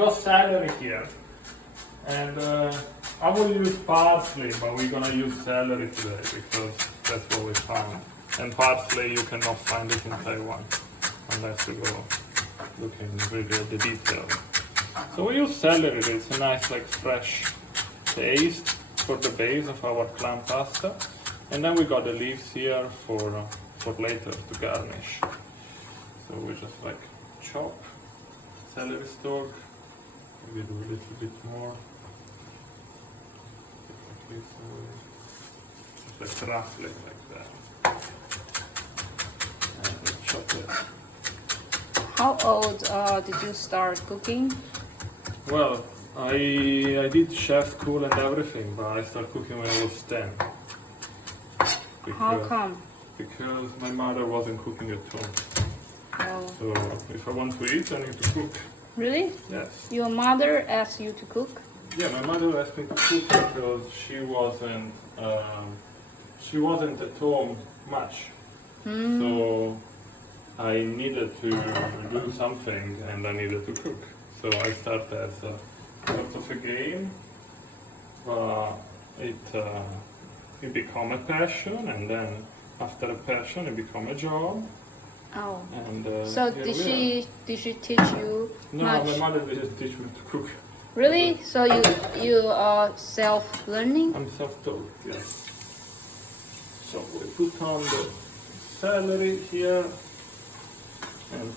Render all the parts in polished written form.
got celery here, and I will use parsley, but we're gonna use celery today because that's what we found. And parsley you cannot find it in Taiwan unless you go looking really at the details. So we use celery. It's a nice like fresh taste for the base of our clam pasta, and then we got the leaves here for later to garnish. So we just like chop celery stalk. Maybe do a little bit more. Just like roughly like that. And we chop it. How old did you start cooking? Well, I did chef school and everything, but I started cooking when I was 10. How come? Because my mother wasn't cooking at home. Oh. So if I want to eat, I need to cook. Really? Yes. Your mother asked you to cook? Yeah, my mother asked me to cook because she wasn't at home much. So I needed to do something and I needed to cook. So I started as a sort of a game, but it became a passion, and then after a passion it became a job. Oh. And So here did we she teach you are. No, much? my mother didn't teach me to cook. Really? So you are self-learning? I'm self-taught, yes. So we put on the celery here and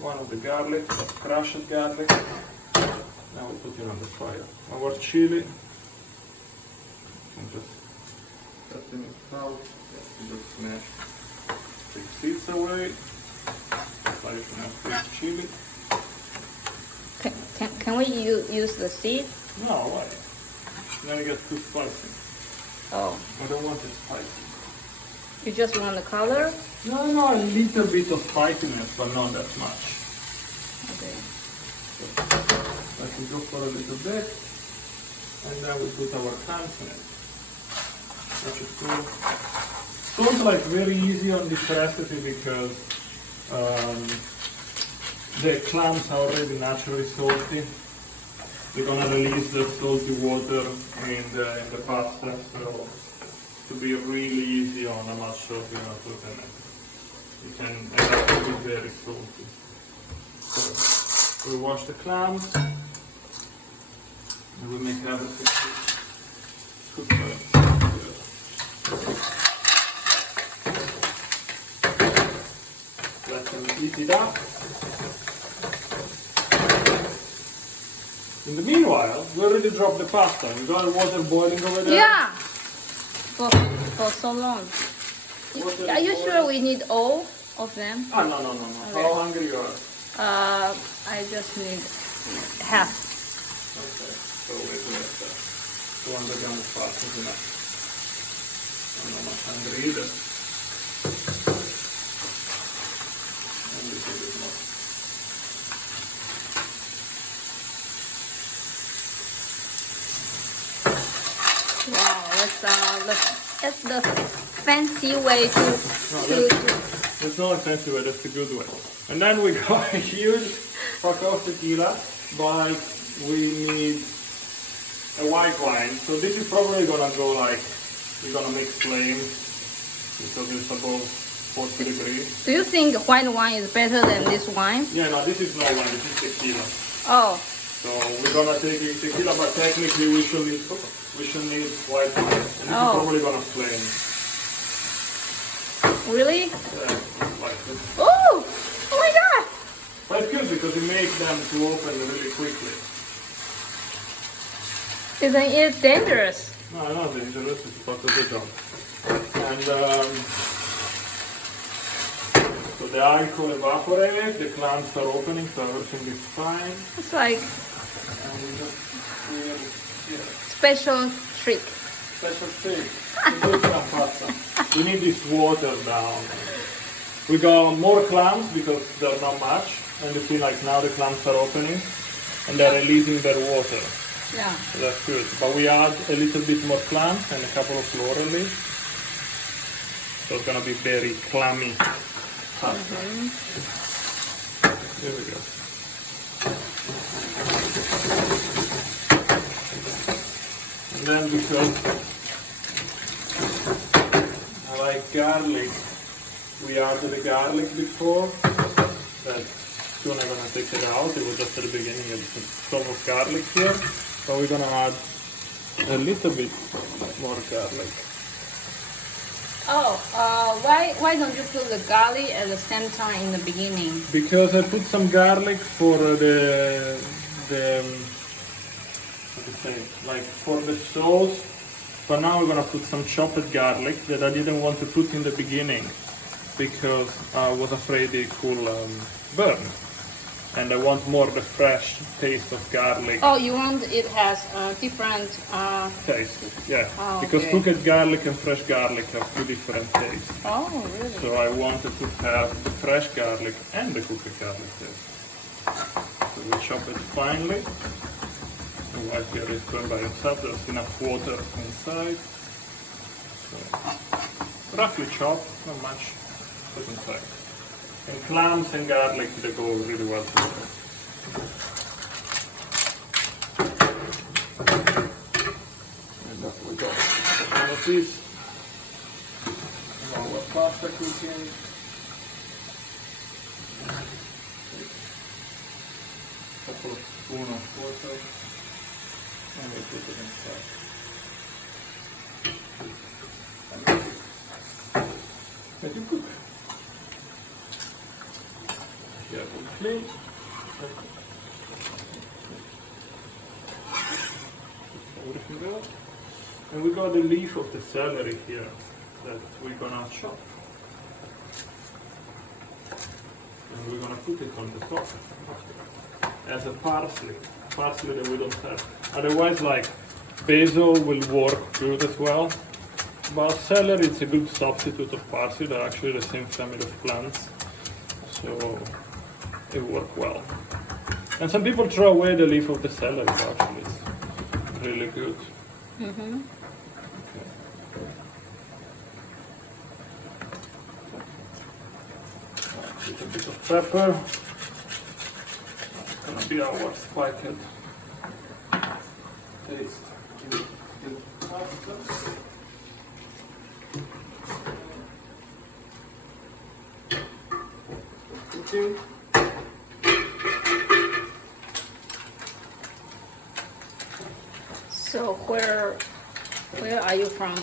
one of the garlic, the crushed garlic. Now we put it on the fire. Our chili, and just cut them out. Just smash the seeds away. Like smash chili. Can we use the seed? No, why? Then it gets too spicy. Oh. I don't want it spicy. You just want the color? No, a little bit of spiciness, but not that much. Okay. So, let it go for a little bit, and then we put our clams in it. That's it cool. Sounds like very easy on this recipe because the clams are already naturally salty. They're gonna release the salty water in the pasta, so to be really easy on how much salt you're gonna put in it. You can end up to be very salty. So we wash the clams and we make everything cook well. Let them heat it up. In the meanwhile, we already dropped the pasta. You got the water boiling over there? Yeah. For so long. Are you sure we need all of them? Ah, no. Okay. How hungry you are? I just need half. Okay, so wait a minute. 200 grams of pasta is enough. I'm not much hungry either. And this is a bit more. Wow, that's the fancy way There's no fancy way, that's the good way. And then we got a huge pack of tequila, but we need a white wine. So this is probably gonna go like, we're gonna mix flames because it's above 40 degrees. Do you think white wine is better than this wine? Yeah, no, this is no wine, this is tequila. Oh. So we're gonna take tequila, but technically we should need white wine. And this is probably gonna flame. Really? Yeah, like this. Oh! Oh my god! But it's good because it makes them to open really quickly. Isn't it dangerous? No, I know, dangerous, it's part of the job. And so the alcohol evaporated, the clams are opening, so everything is fine. It's like And we just here. special trick. Special trick. We do some pasta. We need this water down. We got more clams because there's not much. And you see like now the clams are opening and they're releasing their water. Yeah. So that's good. But we add a little bit more clams and a couple of laurel leaves. So it's gonna be very clammy pasta. Here we go. we added the garlic before. That soon I'm gonna take it out. It was just at the beginning. It's some of garlic here, but we're gonna add a little bit more garlic. Oh, why don't you put the garlic at the same time in the beginning? Because I put some garlic for the how to say, like for the sauce. But now we're gonna put some chopped garlic that I didn't want to put in the beginning because I was afraid it could burn, and I want more the fresh taste of garlic. Oh, you want it has different Taste, yeah. Oh, Because okay. cooked garlic and fresh garlic have two different tastes. Oh, really? So I wanted to have the fresh garlic and the cooked garlic taste. So we chop it finely. While here is done by yourself, there's enough water inside. So, roughly chopped, not much, put inside. And clams and garlic, they go really well together. And up we go. Some of this. Our pasta cooking. Couple of spoons of water. And we put it inside. Let it cook. Yeah, we'll clean. Everything there. And we got the leaf of the celery here that we're gonna chop. And we're gonna put it on the top as a parsley that we don't have. Otherwise, like basil will work good as well. But celery is a good substitute of parsley. They're actually the same family of plants, so it works well. And some people throw away the leaf of the celery. But actually, it's really good. Mm-hmm. A little bit of pepper. It's gonna be our spiked taste in pasta. Cooking. So where are you from?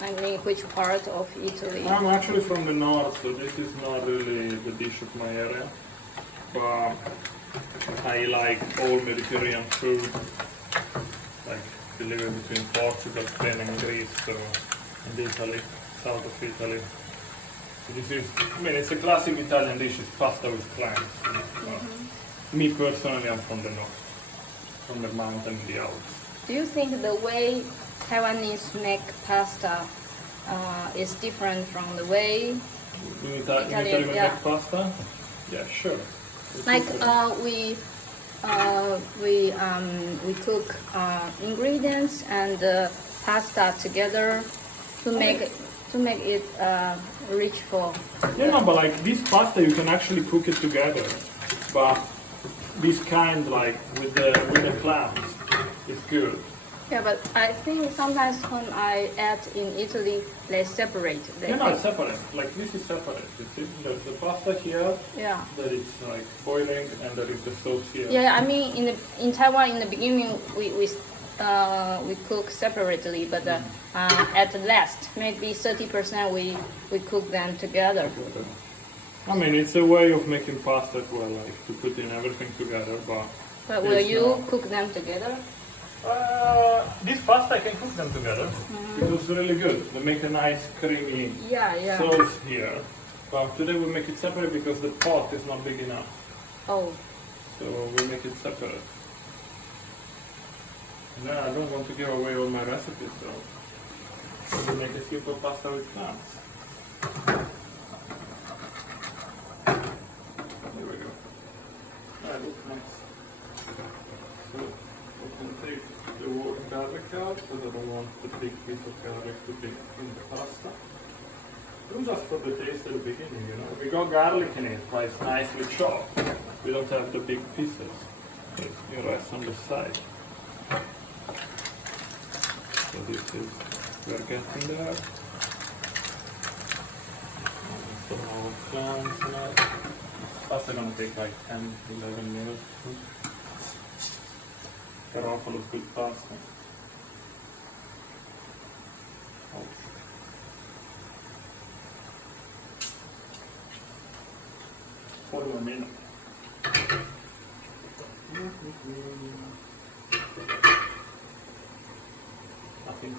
I mean, which part of Italy? I'm actually from the north, so this is not really the dish of my area. But I like all Mediterranean food, like we live in between Portugal, Spain and Greece, so and Italy, south of Italy. So this is, I mean, it's a classic Italian dish, it's pasta with clams. Me personally, I'm from the north, from the mountain in the Alps. Do you think the way Taiwanese make pasta is different from the way In Italy we yeah. make pasta? Yeah, sure. It's like different. we cook ingredients and pasta together to make it rich for. Yeah, no, but like this pasta, you can actually cook it together. But this kind, like with the clams, is good. Yeah, but I think sometimes when I add in Italy, they separate. Yeah, no, it's separate. Like this is separate. There's the pasta here Yeah. that is like boiling, and there is the sauce here. Yeah, I mean in Taiwan in the beginning we cook separately, but at the last maybe 30% we cook them together. I mean, it's a way of making pasta as well, like to put in everything together. But Will it's you not- cook them together? This pasta I can cook them together. It was really good. They make a nice creamy Yeah. sauce here. But today we make it separate because the pot is not big enough. Oh, So we make it separate. No, I don't want to give away all my recipes though. So we make a simple pasta with clams. There we go. That looks nice. So we can take the garlic out because I don't want the big piece of garlic to be in the pasta. It was just for the taste at the beginning, you know. We got garlic in it, but it's nicely chopped. We don't have the big pieces. It rests on the side. So this is, we're getting there. So now clams and all. Pasta gonna take like 10-11 minutes. Però full of good pasta. Oh. 4 more minutes. I think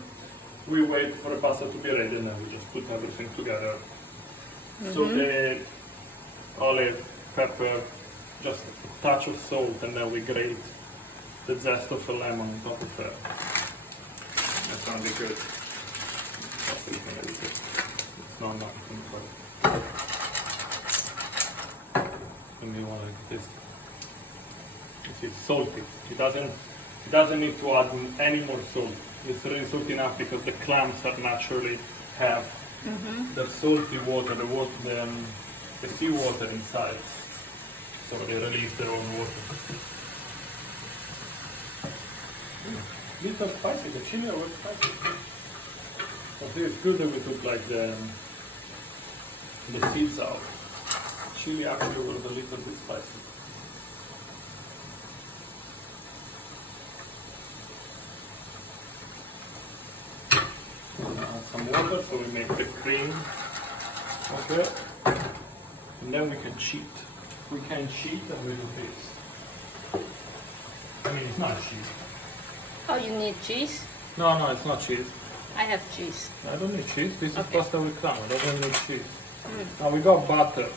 we wait for the pasta to be ready and then we just put everything together. So the olive, pepper, just a touch of salt, and then we grate the zest of a lemon on top of it. That's gonna be good. Just eating a little. It's not nothing, but and you want like this. This is salty. It doesn't need to add any more salt. It's really salty enough because the clams are naturally have the salty water, the seawater inside. So they release their own water. Little spicy, the chili was spicy. I think it's good that we took like the seeds out. Chili actually was a little bit spicy. Add some water so we make the cream. Okay. And then we can cheat. We can cheat and we do this. I mean, it's not cheese. Oh, you need cheese? No, it's not cheese. I have cheese. I don't need cheese. This is Okay. pasta with clam. I don't need cheese. Now we got butter.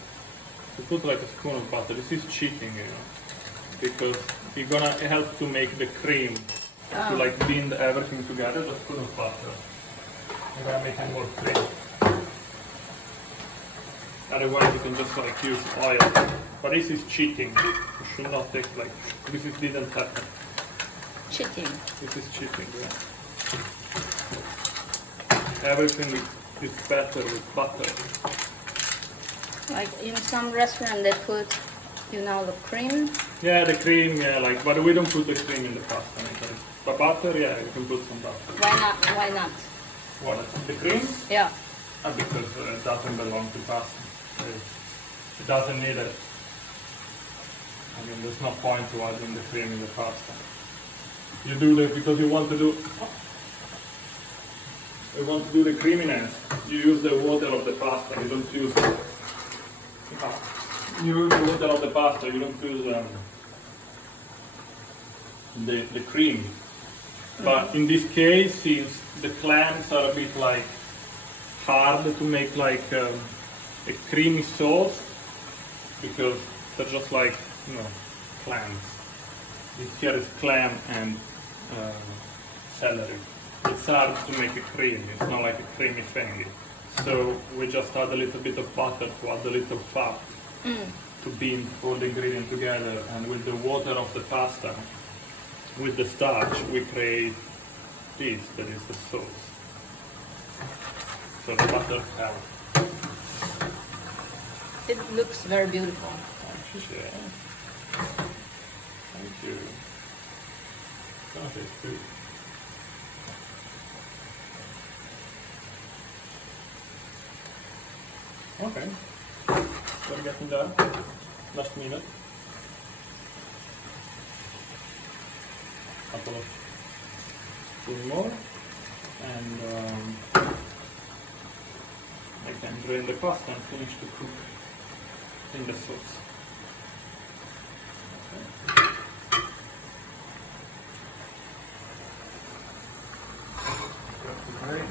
We put like a spoon of butter. This is cheating, you know, because you're gonna help to make the cream to like bind everything together. The spoon of butter. You're gonna make it more cream. Otherwise, you can just like use oil. But this is cheating. You should not take like this. Didn't happen. Cheating. This is cheating. Yeah. Everything is better with butter. Like in some restaurant they put, you know, the cream. Yeah, the cream. Yeah, like, but we don't put the cream in the pasta. But butter, yeah, you can put some butter. Why not? Why not? What? The cream? Yeah. Because it doesn't belong to pasta. It doesn't need it. I mean, there's no point to adding the cream in the pasta. You do that because you want to do. You want to do the creaminess. You use the water of the pasta. You don't use. You use the water of the pasta. You don't use the cream. But in this case, since the clams are a bit like hard to make like a creamy sauce, because they're just like, you know, clams. Here is clam and celery. It's hard to make a cream. It's not like a creamy thing. So we just add a little bit of butter to add a little fat to bind all the ingredients together, and with the water of the pasta, with the starch, we create this, that is the sauce. So the butter helps. It looks very beautiful. Yeah. Thank you. That is good. Okay. We're getting there. Last minute. Couple of spoon more, and I can drain the pasta and finish to cook in the sauce. Okay.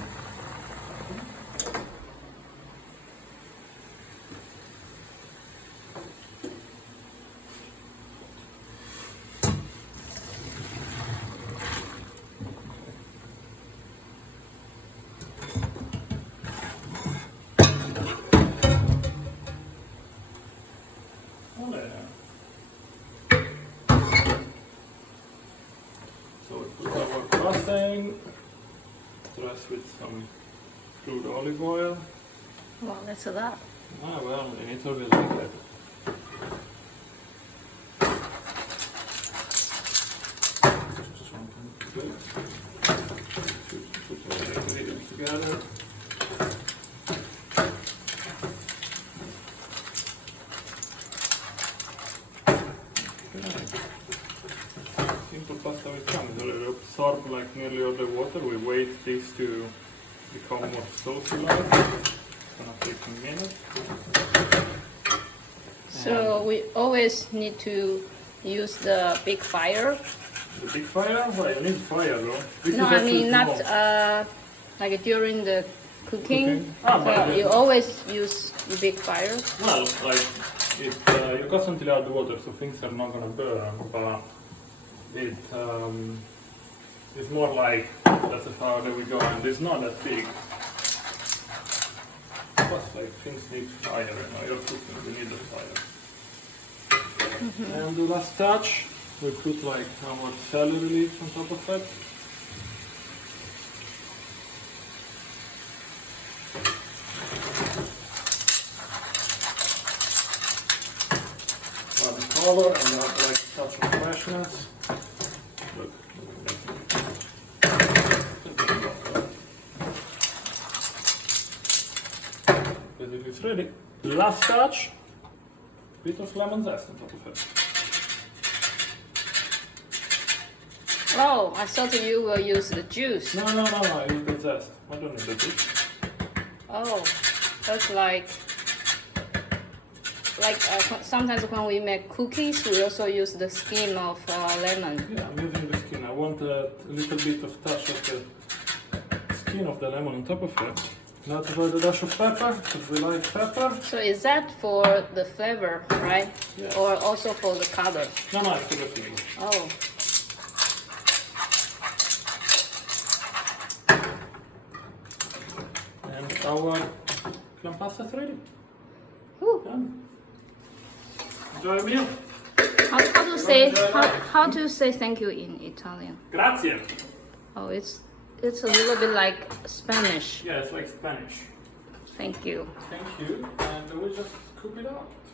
So we put our pasta in, dress with some crude olive oil. Well, that's a lot. Ah, well, in Italy we like that. Just something good. Put all the ingredients together. Simple pasta with ham. We absorb like nearly all the water. We wait this to become more saucy like. It's gonna take a minute. So we always need to use the big fire. The big fire? Why you need fire though? This No, is I actually mean not small. like during the cooking. Ah, but So you always use the big fire. Well, like you constantly add water, so things are not gonna burn. But it's more like that's the fire that we go, and it's not that big. Plus, like things need fire. You know, you're cooking, you need the fire. And the last touch, we put like our celery leaves on top of it. Add the color and add like a touch of freshness. Look. It is ready. Last touch, bit of lemon zest on top of it. Oh, I thought you will use the juice. No, I use the zest. I don't need the juice. Oh, that's like sometimes when we make cookies, we also use the skin of lemon. Yeah, I'm using the skin. I want a little bit of touch of the skin of the lemon on top of it. Now to add a dash of pepper, because we like pepper. So is that for the flavor, right? Yes. Or also for the color? No, it's for the flavor. Oh. And our clam pasta is ready. Whew. Done. Enjoy a meal. How to say thank you in Italian? Grazie. Oh, it's a little bit like Spanish. Yeah, it's like Spanish. Thank you. Thank you. And we'll just cook it out.